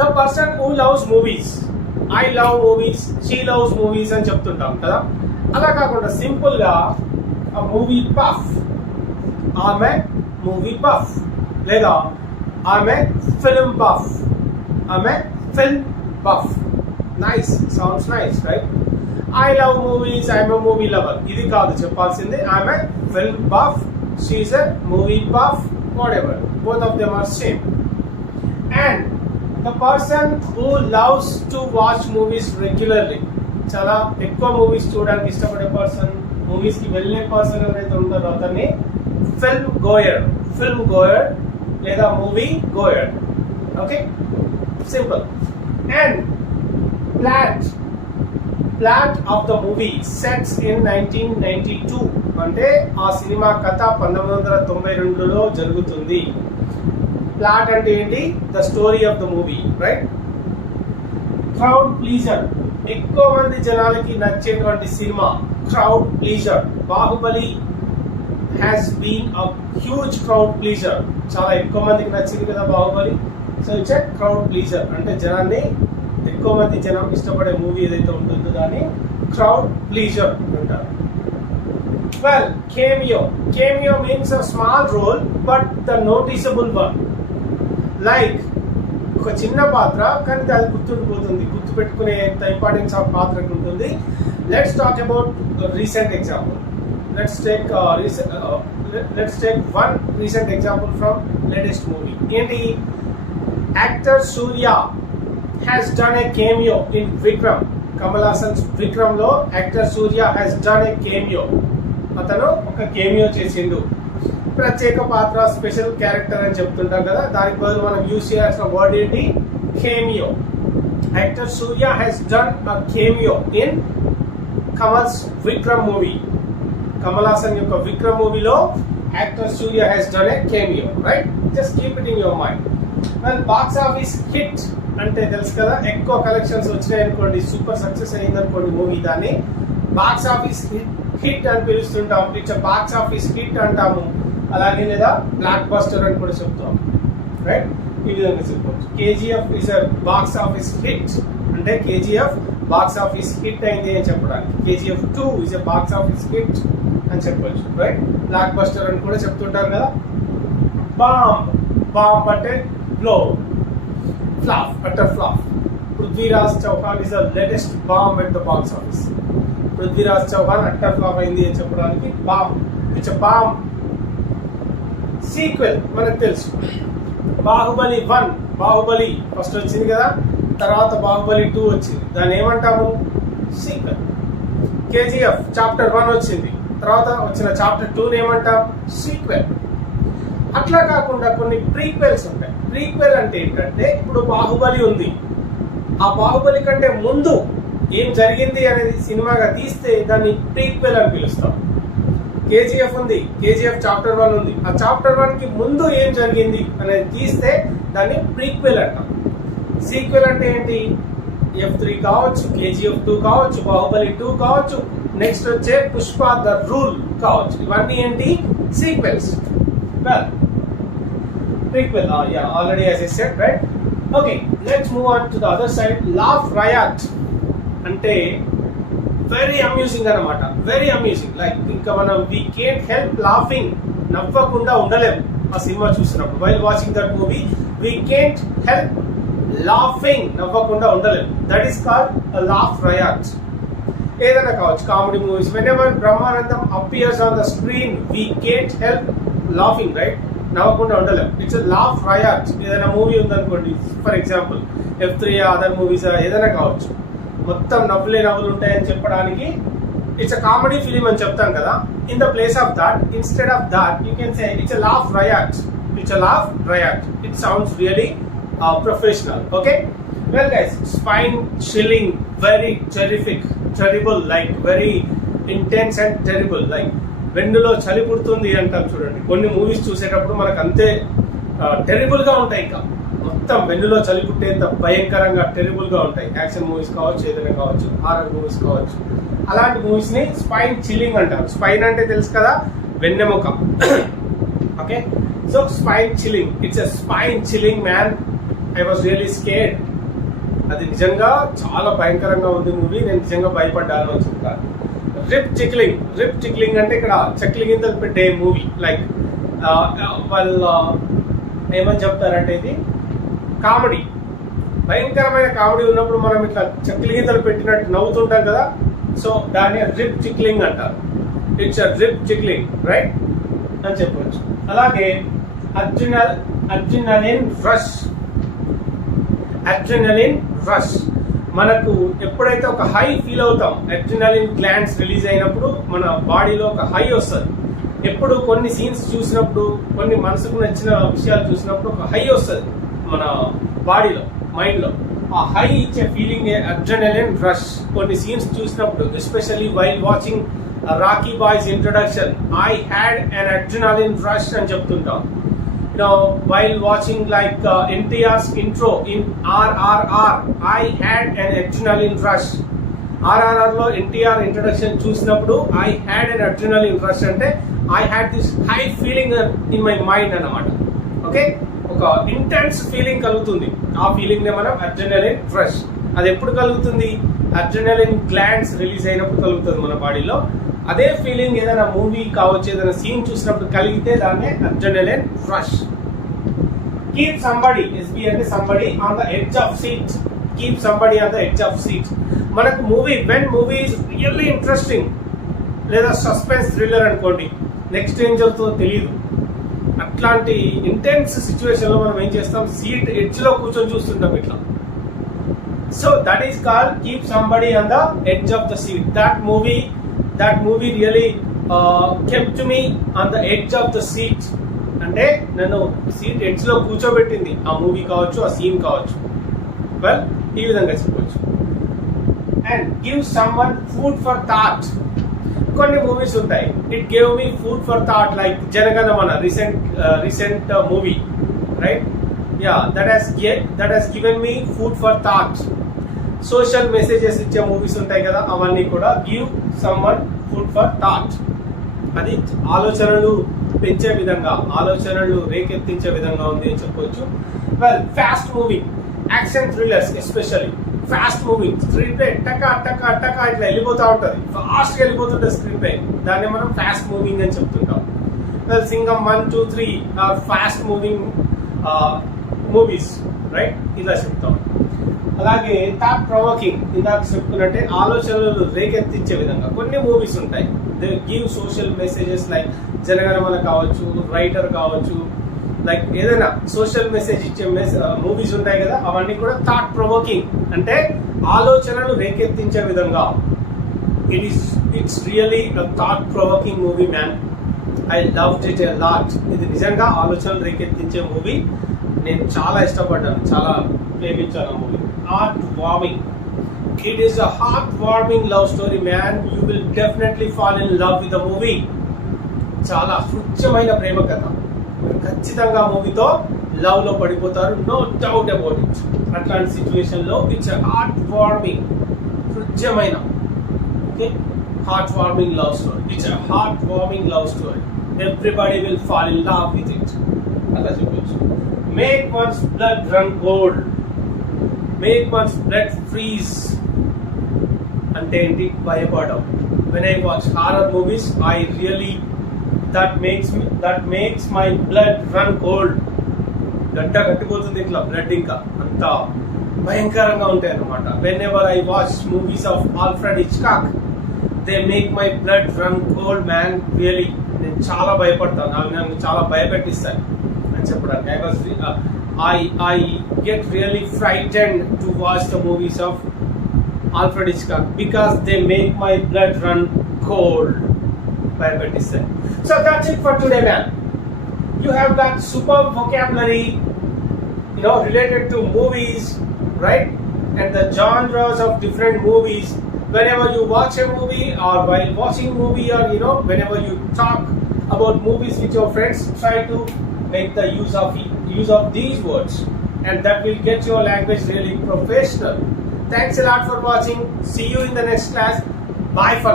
The person who loves movies I love movies she loves movies అని చెప్తుంటాం కదా? అలా కాకుండా సింపుల్గా ఆ మూవీ పఫ్ ఆమె మూవీ పఫ్ లేదా ఆమె ఫిల్మ్ పఫ్ ఆమె film buff nice sounds nice right I love movies I'm movie lover ఇది కాదు చెప్పాల్సింది ఆమె film buff she's a movie buff whatever both of them are same the person who loves to watch movies regularly చాలా ఎక్కువ movies చూడడానికి ఇష్టపడే person మూవీస్కి వెళ్ళే పర్సన్ ఎవరైతే ఉంటారో అతన్ని ఫిల్మ్ గోయర్ ఫిల్మ్ గోయర్ లేదా movie goer okay simple and plot plot of the movie sets in nineteen ninety two అంటే ఆ సినిమా కథ పంతొమ్మిది వందల తొంభై రెండులో జరుగుతుంది. ప్లాట్ అంటే ఏంటి? The story of the movie right crowd pleaser ఎక్కువ మంది జనాలకి నచ్చేటువంటి cinema crowd pleaser Baahubali has been a huge crowd pleaser చాలా ఎక్కువ మందికి నచ్చింది కదా Baahubali. So it's crowd pleaser అంటే జనాన్ని ఎక్కువ మంది జనం ఇష్టపడే మూవీ ఏదైతే ఉంటుందో దాన్ని క్రౌడ్ ప్లీజర్ అంటారు. Well cameo cameo means a small role but the noticeable one like ఒక చిన్న పాత్ర కానీ అది గుర్తుండిపోతుంది. గుర్తు పెట్టుకునే ఇంపార్టెన్స్ ఆఫ్ పాత్రకు ఉంటుంది let's talk about recent example let's take let's take one recent example from latest movie ఏంటి? Actor Surya has done a cameo in Vikram Kamal Haasan విక్రమ్లో actor Surya has done a cameo అతను ఒక cameo చేసిండు. ప్రత్యేక పాత్ర special character అని చెప్తుంటాం కదా. దానికి బదులు మనం యూస్ చేయాల్సిన వర్డ్ ఏంటి? Cameo actor Surya has done a cameo in Kamal's Vikram movie Kamal Haasan యొక్క విక్రమ్ మూవీలో actor Surya has done a cameo right just keep it in your mind and box office hit అంటే తెలుసు కదా ఎక్కువ collections వచ్చినాయి అనుకోండి super success అయింది అనుకోండి మూవీ దాన్ని. బాక్స్ ఆఫీస్ హిట్ అని పిలుస్తుంటాం. ఇట్స్ బాక్స్ ఆఫీస్ హిట్ అంటాము. అలాగే లేదా బ్లాక్ బస్టర్ అని కూడా చెప్తాం. రైట్ ఈ విధంగా చెప్పవచ్చు KGF is a box office hit అంటే కేజీఎఫ్ బాక్స్ ఆఫీస్ హిట్ అయింది అని చెప్పడానికి. KGF two is a box office hit అని చెప్పవచ్చు రైట్ బ్లాక్ బస్టర్ అని కూడా చెప్తుంటారు కదా. బాంబ్ బాంబ్ అంటే blow flop utter flop Prithviraj Chauhan is the latest bomb at the box office Prithviraj Chauhan utter flop అయింది అని చెప్పడానికి. బాంబ్ ఇట్స్ బాంబ్ సీక్వెల్ మనకు తెలుసు. బాహుబలి వన్ బాహుబలి ఫస్ట్ వచ్చింది కదా తర్వాత బాహుబలి టూ వచ్చింది. దాన్ని ఏమంటాము? సీక్వెల్. కేజీఎఫ్ చాప్టర్ వన్ వచ్చింది. తర్వాత వచ్చిన చాప్టర్ టూని ఏమంటాం? సీక్వెల్. అట్లా కాకుండా కొన్ని ప్రీక్వెల్స్ ఉంటాయి. ప్రీక్వెల్ అంటే ఏంటంటే ఇప్పుడు బాహుబలి ఉంది. ఆ బాహుబలి కంటే ముందు ఏం జరిగింది అనేది సినిమాగా తీస్తే దాన్ని ప్రీక్వెల్ అని పిలుస్తాం. కేజీఎఫ్ ఉంది కేజీఎఫ్ చాప్టర్ వన్ ఉంది ఆ చాప్టర్ వన్కి ముందు ఏం జరిగింది అనేది తీస్తే దాన్ని ప్రీక్వెల్ అంటాం సీక్వెల్ అంటే ఏంటి ఎఫ్ త్రీ కావచ్చు కేజీఎఫ్ టూ కావచ్చు బాహుబలి టూ కావచ్చు నెక్స్ట్ వచ్చే పుష్ప ద రూల్ కావచ్చు ఇవన్నీ ఏంటి sequels well prequel. Uh, yeah, already as I said, right? Okay, let's move on to the other side. Laugh Riot అంటే వెరీ అమ్యూజింగ్ అనమాట వెరీ అమ్యూజింగ్ లైక్ ఇంకా మనం వీ కేట్ హెల్ప్ లాఫింగ్ నవ్వకుండా ఉండలేము ఆ సినిమా చూసినప్పుడు while watching that movie we can't help laughing నవ్వకుండా ఉండలేము that is called laugh riot ఏదైనా కావచ్చు comedy movies whenever Brahmanandam appears on the screen we can't help laughing right నవ్వకుండా ఉండలేం. ఇట్స్ లాఫ్ రయాట్ ఏదైనా మూవీ ఉందనుకోండి for example F three other movies ఏదైనా కావచ్చు. మొత్తం నవ్వులే నవ్వులు ఉంటాయని చెప్పడానికి ఇట్స్ అ కామెడీ ఫిలిం అని చెప్తాం కదా. In the place of that instead of that you can say it's a laugh riot it's a laugh riot it sounds really professional okay well guys spine chilling very terrific terrible like very intense and terrible like వెన్నులో చలి పుడుతుంది అంటాం చూడండి. కొన్ని movies చూసేటప్పుడు మనకు అంతే uh, టెరిబుల్గా ఉంటాయి ఇంకా. మొత్తం వెన్నులో చలి పుట్టేంత భయంకరంగా టెరిబుల్గా ఉంటాయి. యాక్షన్ మూవీస్ కావచ్చు ఏదైనా కావచ్చు హారర్ మూవీస్ కావచ్చు. అలాంటి మూవీస్ని స్పైన్ చిల్లింగ్ అంటారు. స్పైన్ అంటే తెలుసు కదా వెన్నెముక okay so spine chilling it's a spine chilling man I was really scared అది నిజంగా చాలా భయంకరంగా ఉంది మూవీ నేను నిజంగా భయపడ్డాను అని చెప్తాను. రిప్ చిక్లింగ్ రిప్ చిక్లింగ్ అంటే ఇక్కడ చక్లింగింతలు పెట్టే మూవీ లైక్ uh, uh, వాళ్ళ uh, ఏమని చెప్తారంటే ఇది? కామెడీ. భయంకరమైన కామెడీ ఉన్నప్పుడు మనం ఇట్లా చక్లిగీతలు పెట్టినట్టు నవ్వుతుంటాం కదా సో దాన్ని రిప్ చిక్లింగ్ అంటారు. ఇట్స్ రిప్ చిక్లింగ్ రైట్ అని చెప్పవచ్చు అలాగే అర్జునల్ అర్జునలిన్ రష్ అర్జునలిన్ రష్ మనకు ఎప్పుడైతే ఒక హై ఫీల్ అవుతాం అడ్రినలిన్ గ్లాండ్స్ రిలీజ్ అయినప్పుడు మన బాడీలో ఒక హై వస్తుంది. ఎప్పుడు కొన్ని సీన్స్ చూసినప్పుడు కొన్ని మనసుకు నచ్చిన విషయాలు చూసినప్పుడు ఒక హై వస్తుంది. మన బాడీలో మైండ్లో. ఆ హై ఇచ్చే ఫీలింగ్ అడ్రనలిన్ రష్ కొన్ని సీన్స్ చూసినప్పుడు especially while watching Rocky boys introduction I had an adrenaline rush అని చెప్తుంటాం. No while watching like NTR's intro in RRR I had an adrenaline rush ఆర్ఆర్ఆర్లో NTR introduction చూసినప్పుడు I had an adrenaline rush అంటే I had this high feeling in my mind అన్నమాట. Okay ఒక intense feeling కలుగుతుంది. ఆ feeling నే మనం adrenaline fresh అది ఎప్పుడు కలుగుతుంది? అడ్రినలిన్ గ్లాండ్స్ రిలీజ్ అయినప్పుడు కలుగుతుంది మన బాడీలో. అదే ఫీలింగ్ ఏదైనా మూవీ కావచ్చు ఏదైనా సీన్ చూసినప్పుడు కలిగితే దాన్నే adrenaline rush keep somebody S అంటే somebody on the edge of seat keep somebody on the edge of seat మనకు movie when movie is really interesting లేదా సస్పెన్స్ థ్రిల్లర్ అనుకోండి నెక్స్ట్ ఏం జరుగుతుందో తెలియదు అట్లాంటి ఇంటెన్స్ సిచ్యువేషన్లో మనం ఏం చేస్తాం? సీట్ ఎడ్జ్లో కూర్చొని చూస్తుంటాం ఇట్లా. So that is call keep somebody on the edge of the seat that movie that movie really kept me on the edge of the seat అంటే నన్ను సీట్ ఎడ్జ్లో కూర్చోబెట్టింది. ఆ మూవీ కావచ్చు ఆ సీన్ కావచ్చు. వెల్ ఈ విధంగా చెప్పవచ్చు. And give someone food for thought కొన్ని మూవీస్ ఉంటాయి. It gave me food for thought like Janaganamana recent recent movie right ya that has that has given me food for thought social messages ఇచ్చే movies ఉంటాయి కదా అవన్నీ కూడా give someone food for thought అది ఆలోచనలు పెంచే విధంగా ఆలోచనలు రేకెత్తించే విధంగా ఉంది అని చెప్పొచ్చు. Well fast movie action thrillers especially fast moving screenplay టకా టకా టకా ఇట్లా వెళ్ళిపోతూ ఉంటుంది. ఫాస్ట్గా వెళ్ళిపోతుంటుంది స్క్రీన్ ప్లే దాన్ని మనం ఫాస్ట్ మూవింగ్ అని చెప్తుంటాం. Singam one two three are fast moving movies right ఇలా చెప్తాం. అలాగే థాట్ ప్రొవోకింగ్ ఇందాక చెప్పుకున్నట్టే ఆలోచనలు రేకెత్తించే విధంగా కొన్ని మూవీస్ ఉంటాయి. They give social messages like Janaganamana కావచ్చు రైటర్ కావచ్చు లైక్ ఏదైనా సోషల్ మెసేజ్ ఇచ్చే మూవీస్ ఉంటాయి కదా అవన్నీ కూడా థాట్ ప్రొవోకింగ్ అంటే ఆలోచనలు రేకెత్తించే విధంగా. It is it's really thought provoking movie man I love it a lot ఇది నిజంగా ఆలోచనలు రేకెత్తించే మూవీ నేను చాలా ఇష్టపడ్డాను చాలా ప్రేమించాను movie heart warming it is a heart warming love story man you will definitely fall in love with the movie చాలా హృత్యమైన ప్రేమ కథ. ఖచ్చితంగా మూవీతో లవ్లో పడిపోతారు. నో డౌట్ అబౌట్ ఇట్ అట్లాంటి సిచ్యువేషన్లో it's heart warming హృద్యమైన okay heart warming love story it's heart warming love story everybody will fall in love with it అలా చెప్పొచ్చు. Make one's blood run cold make one's blood freeze అంటే ఏంటి? భయపడడం. When I watch horror movies I really that makes that makes my blood run cold గడ్డ కట్టిపోతుంది ఇట్లా blood ఇంకా. అంత భయంకరంగా ఉంటాయి అనమాట whenever I watch movies of Alfred Hitchcock they make my blood run cold man really నేను చాలా భయపడతాను. అవి నన్ను చాలా భయపెట్టిస్తాయి అని చెప్పడానికి. I was I I get really frightened to watch the movies of Alfred Hitchcock because they make my blood run cold So that's it for today, man. You have got superb vocabulary, you know, related to movies, right? And the genres of different movies. Whenever you watch a movie, or while watching movie, or you know, whenever you talk about movies with your friends, try to make the use of use of these words, and that will get your language really professional. Thanks a lot for watching. See you in the next class. Bye for